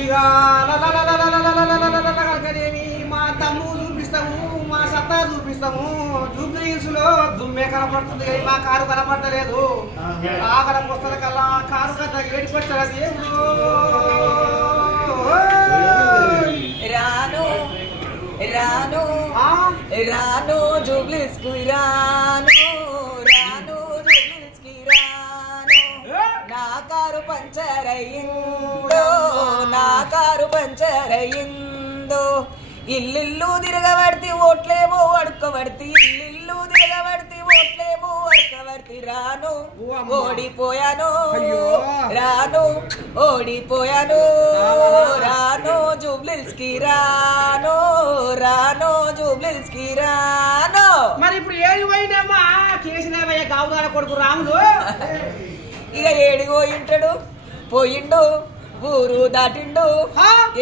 ఇక మా తమ్ము చూపిస్తాము, మా సత్తా చూపిస్తాము. జూబ్లీహిల్స్లో దుమ్మే కనపడుతుంది, మా కారు కనపడలేదు. ఆకలి వస్తుంది కల్లా కారు కథ ఏడికొచ్చారు. రాను రాను రాను జూబ్లీహిల్స్ కి రాను రాను జూబ్లీహిల్స్ కి రాను. నా కారు పంచర్ అయ్యిందో, నా కారు పంచర్ అయ్యిందో. ఇల్లు తిరగబడితే ఓట్లేమో అడుక్కబడితే, ఇల్లు తిరగబడితే ఓట్లేమో అడుక్కబడితే. రాను ఓడిపోయాను, రాను ఓడిపోయాను, రాను జూబ్లీహిల్స్ కి రాను రాను జూబ్లీహిల్స్ కి రాను. మరి ఇప్పుడు ఏడు పోయినమ్మా కేసీఆర్ గావుదార కొడుకు రాములు. ఇక ఏడిగో ఇంటాడు, పోయిండు ఊరు దాటిండు.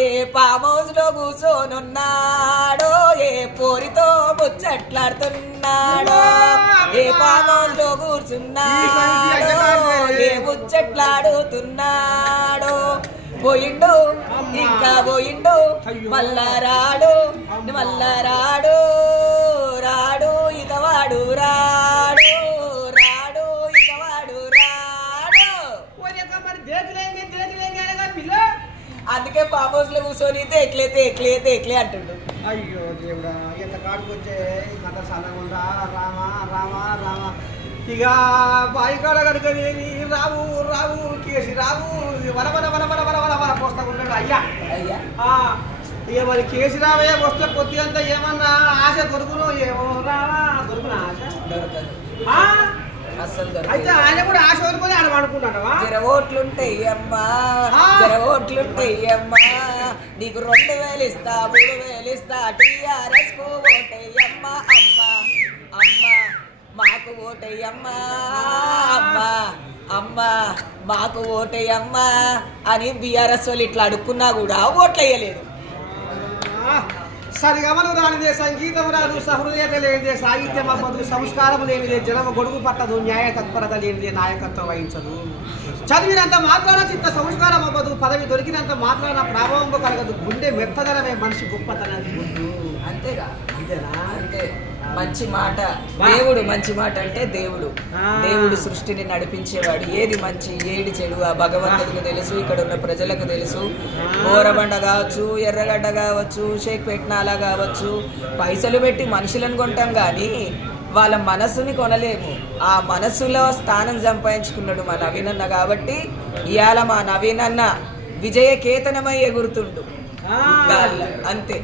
ఏ ఫామ్ హౌస్ లో కూర్చోనున్నాడో, ఏ పోరితో ముచ్చట్లాడుతున్నాడో. ఏ ఫామ్ హౌస్ లో కూర్చున్నాడో, ఏ ముచ్చట్లాడుతున్నాడో. పోయిండు ఇంకా పోయిండు, మళ్ళా రాడు మళ్ళా రాడు రాడు ఇక వాడు రాడు రాడు ఇక వాడు రాడు. అందుకే ఫామ్ హౌస్ లో కూర్చొని తేక్లే తేక్లే తేక్లే అంటుండు. అయ్యో దేవుడా, ఎంత కాడికి వచ్చే కథ సన్నగుండా. రామా రామా రామా. ఇక బాయికాడ కనుకనేమి రావు రావు కేసి రావు వల వల వల వల వల వల వల పోస్తా ఉంటాడు. అయ్యా అయ్యా ఇక మరి కేసి రావయ్య వస్తే కొద్దిగంత ఏమన్నా ఆశ దొరుకును. ఏమో రావా దొరుకున ఆశ దొరకదు, అసలు అయితే ఆయన కూడా ఆశ వదులుకొని ఆయన అనుకున్నాడవా. జర ఓట్లుంటాయి అమ్మా, జర ఓట్లుంటాయి అమ్మా. నీకు 2000 ఇస్తా, 3000 ఇస్తా, టీఆర్ఎస్ కు ఓటేయమ్మా. అమ్మా అమ్మా మాకు ఓటేయమ్మా, అమ్మా అమ్మా మాకు ఓటేయమ్మా అని బీఆర్ఎస్ వాళ్ళు ఇట్లా అడుక్కున్నా కూడా ఓట్లు వేయలేదు. సరిగమలు రానిదే, సంగీతం రాదు, సహృదయత లేనిదే, సాహిత్యం అవ్వదు, సంస్కారం లేనిదే, జనమ గొడుగు పట్టదు, న్యాయ తత్పరత లేనిదే నాయకత్వం వహించదు. చదివినంత మాత్రాన చిత్త సంస్కారం అవ్వదు, పదవి దొరికినంత మాత్రాన ప్రభావం కలగదు. గుండె మెత్తదనమే మనిషి గొప్పతనానికి గుర్తు. అంతేగా, అంతేనా? అంతే. మంచి మాట దేవుడు, మంచి మాట అంటే దేవుడు. దేవుడు సృష్టిని నడిపించేవాడు. ఏది మంచి ఏది చెడు ఆ భగవంతుడికి తెలుసు, ఇక్కడ ఉన్న ప్రజలకు తెలుసు. బోరబండ కావచ్చు, ఎర్రగడ్డ కావచ్చు, షేక్పేట్నాలా కావచ్చు, పైసలు పెట్టి మనుషులను కొంటాం కానీ వాళ్ళ మనస్సుని కొనలేము. ఆ మనస్సులో స్థానం సంపాదించుకున్నాడు మా నవీనన్న. కాబట్టి ఇవాళ మా నవీనన్న విజయకేతనమై ఎగురుతుండు అంతే.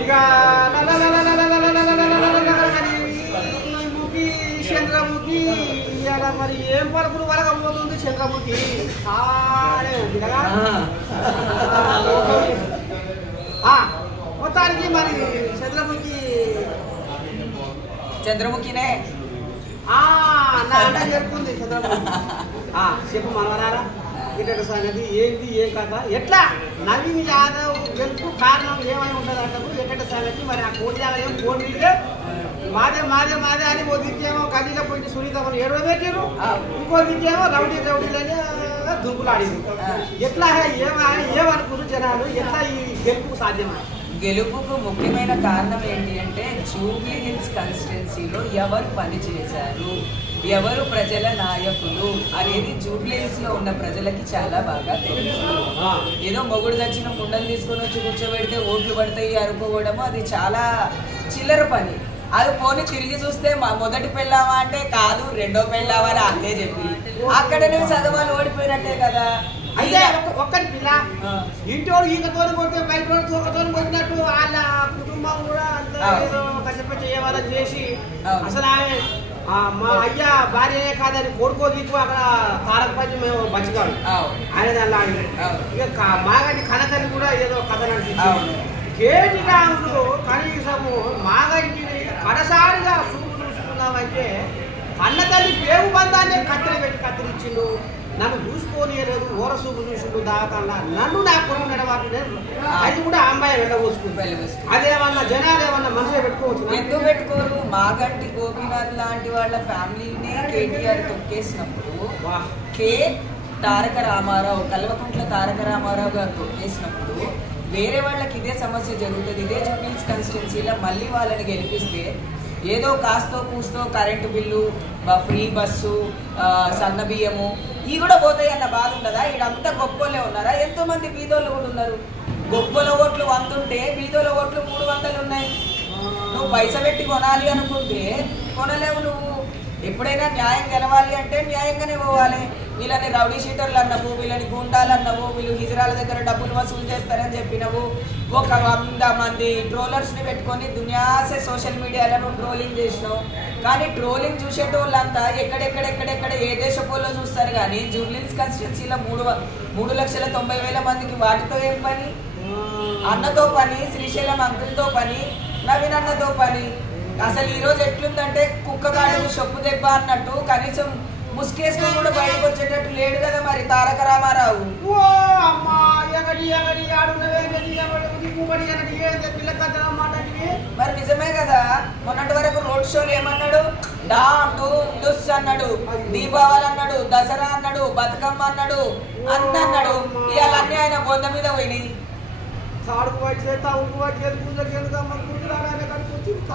ఇక చంద్రముఖి ఇలా మరి ఏం పలుకులు వరకపోతుంది. చంద్రముఖి మొత్తానికి మరి చంద్రముఖినే నా అంటే చెప్పుకుంది. చంద్రముఖి చెప్పు మనవరారా, ఇటు సంగతి ఏంటి, ఏం కథ, ఎట్లా నవీన్ యాదవ్ గెలుపు కారణం ఏమై ఉంటుంది అంటారు. ఎక్కడ సంగతి మరి ఆ కోటి ఏం కోడితే మాదే మాదే మాదే అని ఓ దిక్కేమో కదిలో పోయి సునీతమని ఏడవ పెట్టారు, ఇంకో దిక్కేమో రౌడీ రౌడీలని దుంపులాడింది. ఎట్లా ఏమనుకున్నారు జనాలు, ఎట్లా ఈ గెలుపుకు సాధ్యమా? గెలుపుకు ముఖ్యమైన కారణం ఏంటి అంటే జూబ్లీ హిల్స్ కాన్స్టిట్యున్సీలో ఎవరు పని చేశారు, ఎవరు ప్రజల నాయకులు అనేది జూబ్లీ హిల్స్ లో ఉన్న ప్రజలకి చాలా బాగా తెలుసు. ఏదో మొగుడు దచ్చిన ముండలు తీసుకొని వచ్చి కూర్చోబెడితే ఓట్లు పడతాయి అనుకోవడము అది చాలా చిల్లర పని. అది పోనీ తిరిగి చూస్తే మా మొదటి పెళ్ళావా అంటే కాదు, రెండో పెళ్ళావా అని అదే చెప్పి అక్కడనే చదవాలి ఓడిపోయినట్టే కదా. అయితే ఒక్కటి పిల్ల ఇంటోడు ఈకతో కొట్టే బయట తోకతో కొట్టినట్టు వాళ్ళ కుటుంబం కూడా ఏదో కష్టప చేయవాలని చేసి అసలు ఆమె మా అయ్యా భార్యనే కాదని కొడుకో తీకు అక్కడ తారక పని మేము బతికాడు ఆయన దాన్ని ఇక మాగంటి కనకని కూడా ఏదో కథ నడిపించాడు. కేటీ రాముడు కనీసము మాగంటిని కడసారిగా చూసుకున్నామంటే అన్న తల్లి పేగు బంధాన్ని కత్తిరి పెట్టి కత్తిరించిండు. నన్ను చూసుకోనియలేదు ఓరసూపు చూసుకుంటూ దాకన్నా నన్ను నా పొరుగు నడవాలి అది కూడా ఆ అమ్మాయి వెళ్ళబోసుకుంటారు. అదేమన్నా జనాలు ఏమన్నా మనసులో పెట్టుకోవచ్చు. ఎందుకు పెట్టుకోరు? మాగంటి గోపీనాథ్ లాంటి వాళ్ళ ఫ్యామిలీనే కేటీఆర్ తొక్కేసినప్పుడు తారక రామారావు కల్వకుంట్ల తారక రామారావు గారు తొక్కేసినప్పుడు వేరే వాళ్ళకి ఇదే సమస్య జరుగుతుంది. ఇదే జూబ్లీహిల్స్ కాన్స్టిట్యున్సీలో మళ్ళీ వాళ్ళని గెలిపిస్తే ఏదో కాస్తో కూస్తో కరెంటు బిల్లు, ఫ్రీ బస్సు, సన్న బియ్యము ఇవి కూడా పోతాయి అన్న బాధ ఉండదా? ఈడంతా గొప్పలే ఉన్నారా? ఎంతో మంది బీదోళ్ళు కూడా ఉన్నారు. గొప్పల ఓట్లు 100 ఉంటే బీదోల ఓట్లు 300 ఉన్నాయి. నువ్వు పైసా పెట్టి కొనాలి అనుకుంటే కొనలేవు. నువ్వు ఎప్పుడైనా న్యాయం గెలవాలి అంటే న్యాయంగానే పోవాలి. వీళ్ళని రౌడీ షీటర్లు అన్నావు, వీళ్ళని గుండాలు అన్నావు, వీళ్ళు హిజరాల దగ్గర డబ్బులు వసూలు చేస్తారని చెప్పినవు. ఒక 100 మంది ట్రోలర్స్ని పెట్టుకొని దునియాసే సోషల్ మీడియాలో నువ్వు ట్రోలింగ్ చేసినావు. కానీ ట్రోలింగ్ చూసేటోళ్ళంతా ఎక్కడెక్కడ ఏ దేశపోలో చూస్తారు. కానీ జూబ్లీహిల్స్ కాన్స్టిట్యున్సీలో 3,90,000 మందికి వాటితో ఏం పని? అన్నతో పని, శ్రీశైలం అంకుల్తో పని, నవీన్ అన్నతో పని. అసలు ఈరోజు ఎట్లుందంటే కుక్కగాడు షొప్పు దెబ్బ అన్నట్టు కనీసం ముసుకేసుకొని కూడా బయటకు వచ్చేటట్టు లేడు కదా మరి తారక రామారావు. మరి నిజమే కదా. మొన్నటి వరకు రోడ్ షోలు ఏమన్నాడు? డుస్ అన్నాడు, దీపావళి అన్నాడు, దసరా అన్నాడు, బతుకమ్మ అన్నాడు, అన్ని అన్నాడు. ఇవాళ అన్నీ ఆయన బొంద మీద పోయినాయి.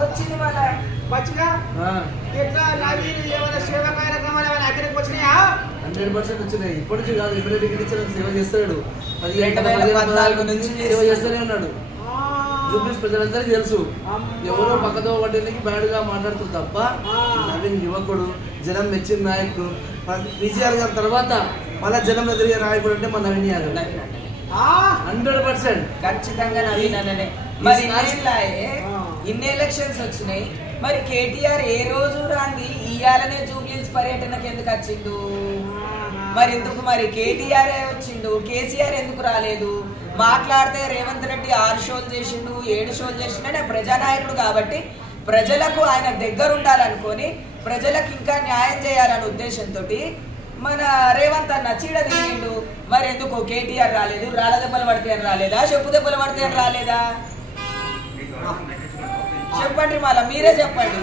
వచ్చింది మళ్ళా మంచిగా ఎట్లా నవీన్ ఏమైనా సేవ కార్యక్రమాలు ఏమైనా అక్కడికి వచ్చినాయా? 100% వచ్చినాయి. ఇప్పటి నుంచి కాదు, ఇప్పుడు టికెట్ ఇచ్చిన సేవ చేస్తాడు. 2014 నుంచి సేవ చేస్తూనే ఉన్నాడు. జూబ్లీహిల్స్ ప్రజలందరికీ తెలుసు. ఎవరో పక్కతో వాటికి బ్యాడ్ గా మాట్లాడుతుంది తప్ప నవీన్ యువకుడు, జనం మెచ్చిన నాయకుడు. కేసీఆర్ గారి తర్వాత మళ్ళా జనం ఎదిగే నాయకుడు అంటే మన నవీన్ యాదవ్. 100% ఖచ్చితంగా నవీన్ అన్ననే. మరి ఇన్ని ఎలక్షన్స్ వచ్చినాయి. మరి కేటీఆర్ ఏ రోజు రాంది ఇయాలనే జూబ్లీహిల్స్ పర్యటనకి ఎందుకు వచ్చిండు? మరి ఎందుకు మరి కేటీఆర్ వచ్చిండు, కేసీఆర్ ఎందుకు రాలేదు? మాట్లాడితే రేవంత్ రెడ్డి 6 షోలు చేసిండు, 7 షోలు చేసిండు. ప్రజానాయకుడు కాబట్టి ప్రజలకు ఆయన దగ్గర ఉండాలనుకొని ప్రజలకు ఇంకా న్యాయం చేయాలనే ఉద్దేశంతో మన రేవంత్ అన్న చీడ తిరిగిండు. మరి ఎందుకు కేటీఆర్ రాలేదు? రాళ్ళ దెబ్బలు పడితే అని రాలేదా? చెప్పు దెబ్బలు పడితే అని రాలేదా? చెప్పండి, మళ్ళా మీరే చెప్పండి.